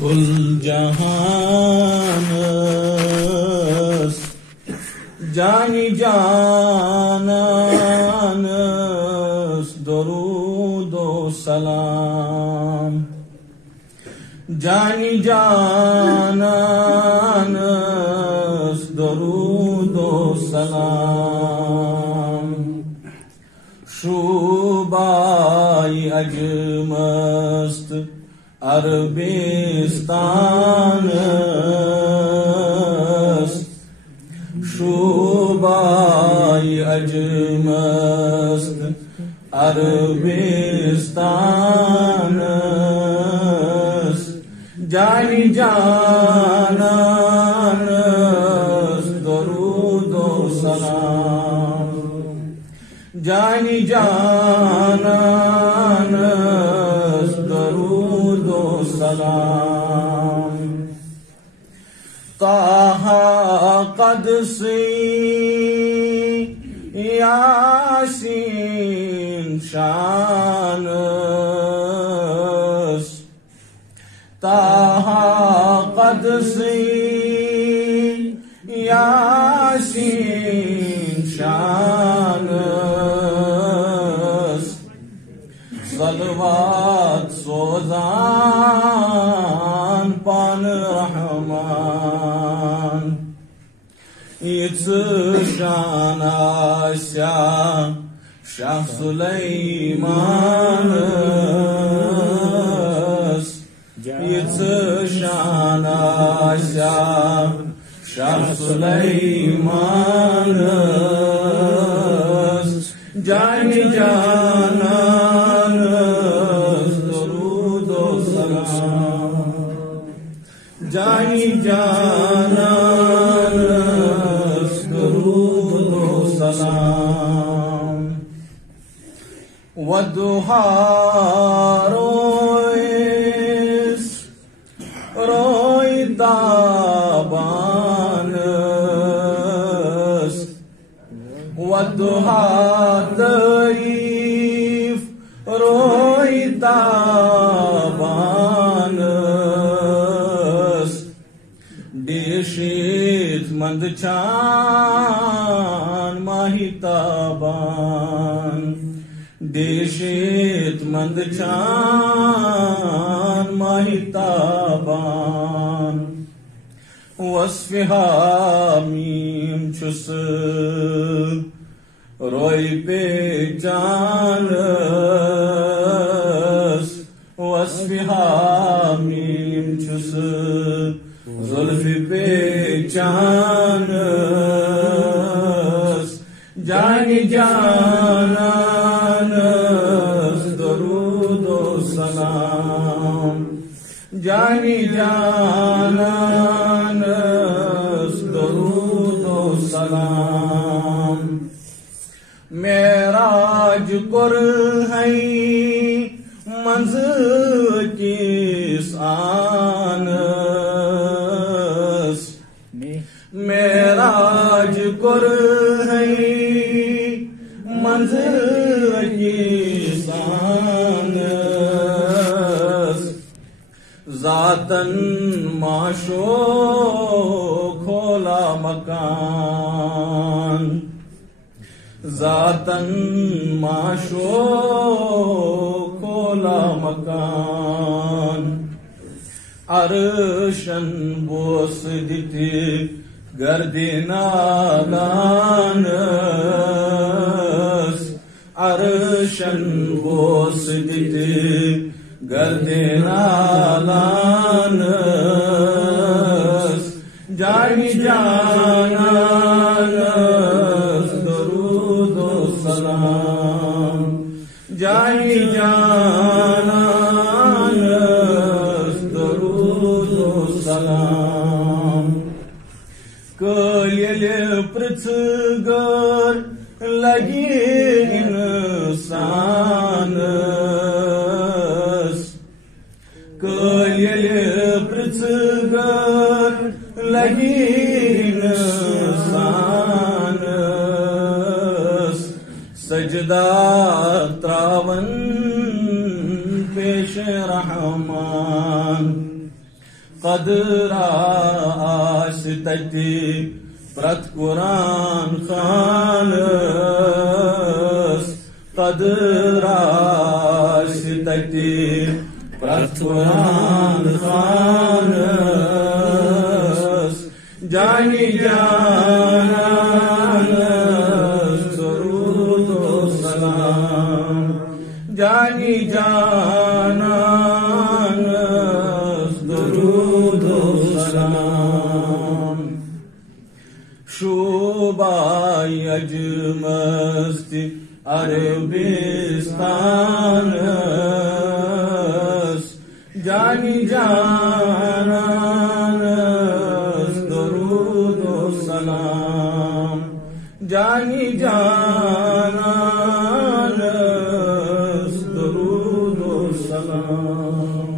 कुल जहानस जानी जानस दरूदो सलाम जानी जानस दरूदो सलाम शूबाई अजमस्त अरबिस्तान शूबाई अजमस्त अरबिस्तान जानी जानस दरूदो सलाम जानी जानस दरूदो सलाम ताहा क़दसी यासीन शानस ताहा क़दसी यासीन शानस सलवात सोजान पान रहमान इच शान आशा शाह सुलैमान इच शान आशा शाह सुलैमान जानी जानस दरूदो सलाम जानी जानस दरूदो सलाम वदुहा रोइस रोइदा बानस वदुहा तारीफ रोइदा बानस देशित मंद चान माहिताबान देशित मंद चान माहिताबान वस्फहा मीम छुस रोय पे जानस वस्फहा मीम छुस जुल्फ पे जानस जानी जानस दरूदो सलाम जानी जानस दरूदो सलाम मेराज कुर है मंज़िल किस आनस मेराज कुर है मंज़िल किस आनस ज़ातन माशो खोला मकान ज़ातन माशो खोला मकान अरशन बोस दिति गर्दिनालानस अरशन बोस दिति गर्दिनालानस जानी जानस दरूदो सलाम जानी जानस दरूदो सलाम कलियल पृथ्गर लगी इंसानस कलियल पृथ्गर लगी इंसानस सजदा त्रावन पेश Rahman Qadras tati prat Quran khanas Qadras tati prat Quran khanas Jani janas durud o salam Jani janas durud o salam Şubay acımasti Arabistanız Cani cananız durud o salam Cani cananız durud o salam